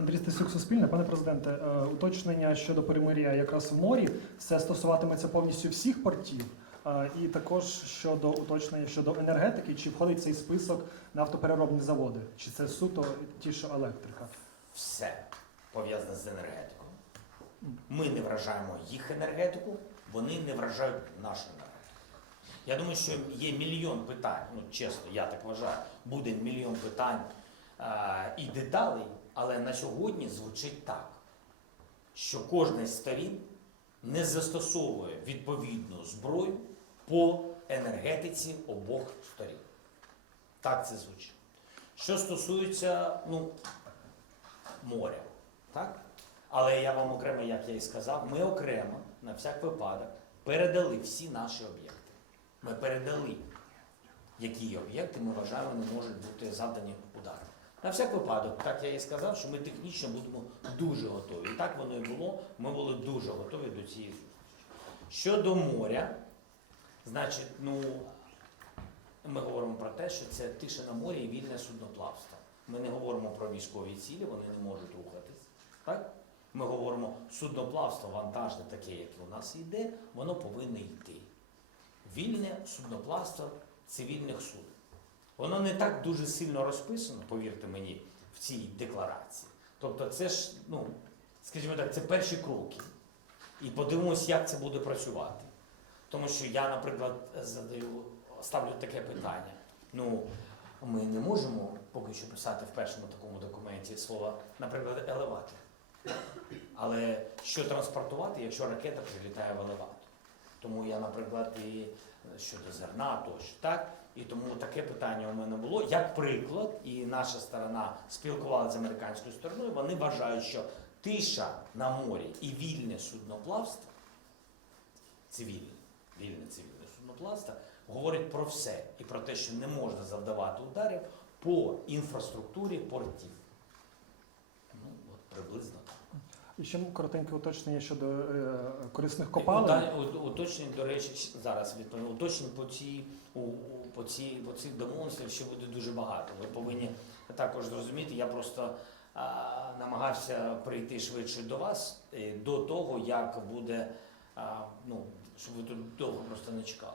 Андрій Стасюк, Суспільне. Пане президенте, е, уточнення щодо перемир'я якраз в морі, це стосуватиметься повністю всіх портів. Е, І також щодо уточнення щодо енергетики, чи входить цей список нафтопереробні заводи, чи це суто ті, що електрика? все пов'язане з енергетикою. Ми не вражаємо їх енергетику, вони не вражають нашу енергетику. Я думаю, що є мільйон питань, ну чесно, я так вважаю, буде мільйон питань а, і деталей, але на сьогодні звучить так, що кожна з сторін не застосовує відповідну зброю по енергетиці обох сторін. Так це звучить. Що стосується, ну, моря. Так? Але я вам окремо, як я і сказав, ми окремо, на всяк випадок, передали всі наші об'єкти. Ми передали, які об'єкти ми вважаємо не можуть бути завдані. На всяк випадок, так я і сказав, що ми технічно будемо дуже готові. І так воно і було. Ми були дуже готові до цієї зустрічі. Щодо моря, значить, ну, ми говоримо про те, що це тиша на морі і вільне судноплавство. Ми не говоримо про військові цілі, вони не можуть рухатись. Так? Ми говоримо судноплавство вантажне, таке, яке у нас йде, воно повинно йти. Вільне судноплавство цивільних суд. Воно не так дуже сильно розписано, повірте мені, в цій декларації. Тобто, це ж, ну, скажімо так, це перші кроки. І подивимось, як це буде працювати. Тому що я, наприклад, задаю, ставлю таке питання. Ну, ми не можемо поки що писати в першому такому документі слово, наприклад, елеватор. Але що транспортувати, якщо ракета прилітає в елеватор? Тому я, наприклад, і щодо зерна тощо, так? І тому таке питання у мене було. Як приклад, і наша сторона спілкувалася з американською стороною, вони вважають, що тиша на морі і вільне судноплавство, цивільне, вільне цивільне судноплавство, говорить про все і про те, що не можна завдавати ударів по інфраструктурі портів. Ну, от приблизно. І ще коротеньке уточнення щодо е, корисних І копалин. Уточнень, до речі, зараз відповім. Уточнень по цій у, по цій по цих домовленостях ще буде дуже багато. Ви повинні також зрозуміти. Я просто а, намагався прийти швидше до вас е, до того, як буде а, ну щоб ви тут довго просто не чекали.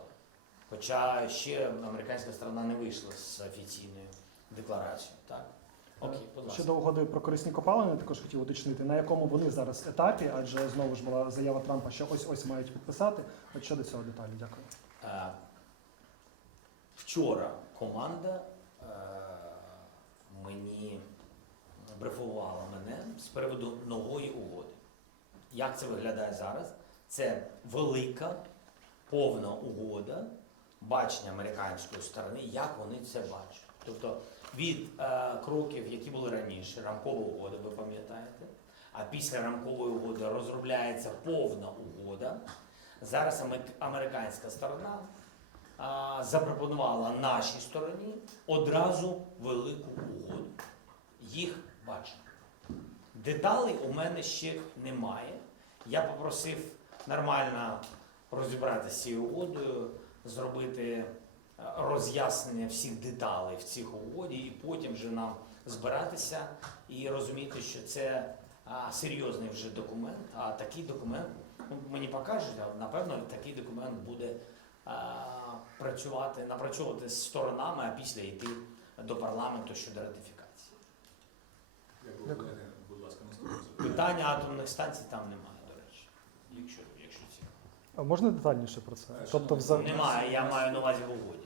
Хоча ще американська сторона не вийшла з офіційною декларацією. Так окей, будь ласка. Щодо угоди про корисні копалини, також хотів уточнити, на якому вони зараз етапі, адже знову ж була заява Трампа, що ось ось мають підписати. От щодо цього деталі, дякую. Е, Вчора команда е, мені брифувала мене з приводу нової угоди. Як це виглядає зараз? Це велика, повна угода, бачення американської сторони, як вони це бачать. Тобто від е, кроків, які були раніше, рамкова угода, ви пам'ятаєте, а після рамкової угоди розробляється повна угода. Зараз американська сторона а, запропонувала нашій стороні одразу велику угоду. Їх бачимо. Деталей у мене ще немає. Я попросив нормально розібратися з цією угодою, зробити роз'яснення всіх деталей в цих угоді, і потім вже нам збиратися і розуміти, що це серйозний вже документ, а такий документ ну, мені покажуть, а напевно такий документ буде працювати, напрацьовувати з сторонами, а після йти до парламенту щодо ратифікації. Дякую. Будь ласка, наступне. Питання атомних станцій там немає, до речі, якщо, якщо цікаво. А можна детальніше про це? Е, Тобто, шановні. Немає, я маю на увазі в угоді.